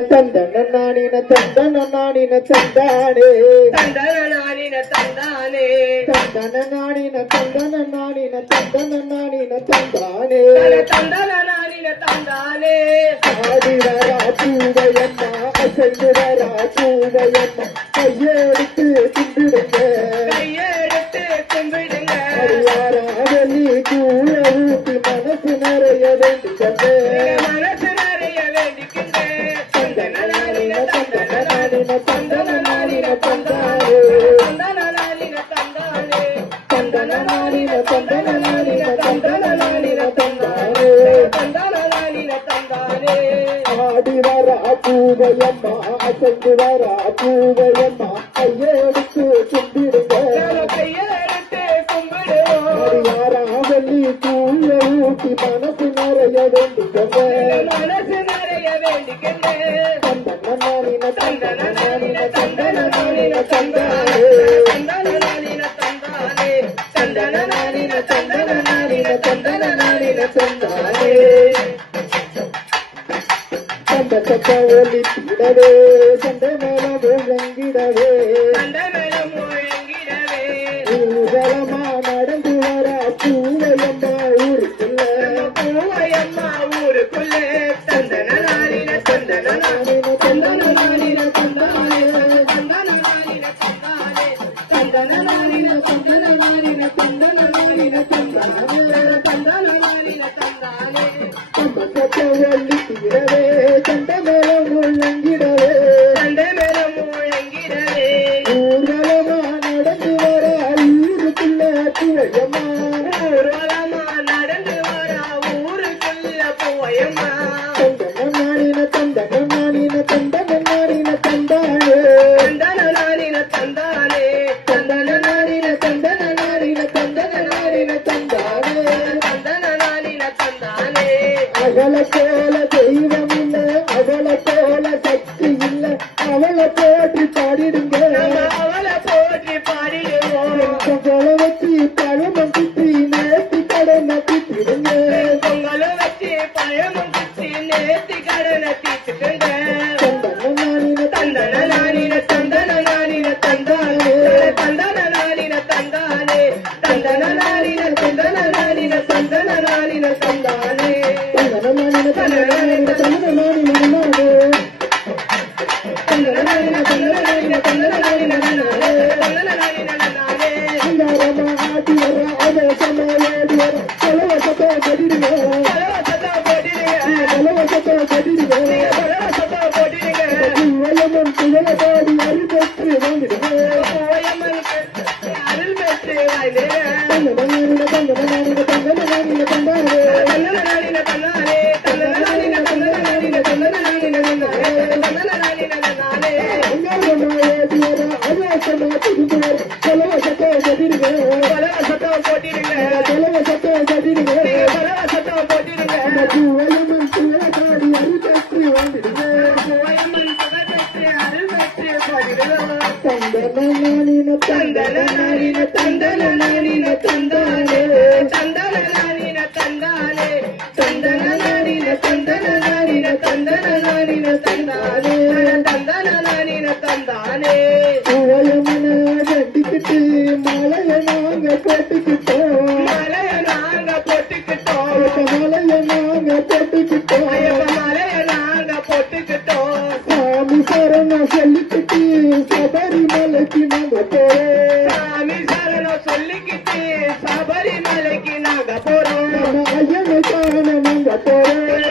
தந்தன தந்தானே தந்தன தந்தானே ஆடிவரா பூவையம்மா அசைந்து வரா பூவையம்மா கையெடுத்து கும்பிடுங்க யாராவலி கூழ ஊட்டி மனசு நிறைய வேண்டிக்கின்றேன் ஆடிவரா பூவையம்மா அசைந்து வரா பூவையம்மா கையெடுத்து கும்பிடுங்க யாராவலி கூழ ஊட்டி மனசு நிறைய வேண்டிக்கின்றேன் சட்ட ஒலித்திடவே சண்டை மேல முழங்கிடவே ஊரலமா நடந்து வர பூவையம்மா ஊருக்குள்ள தந்தன ஒலித்திடவே சண்டை மேல முழங்கிடவே ஊரலமா நடந்து வர ஊருக்குள்ள பூவையம்மா அவளை போல தெய்வம் இல்ல அவளை போல சக்தி இல்ல அவளை போற்றி பாடிடுங்க பொங்கலை வச்சு பழமம் சுற்றி நேர்த்தி கடனை தீட்டிடுங்க சொல்லிக்கிட்டு சபரிமலைக்கு நாங்க போறோம் ஐயனுக்கான நாங்க போறோம்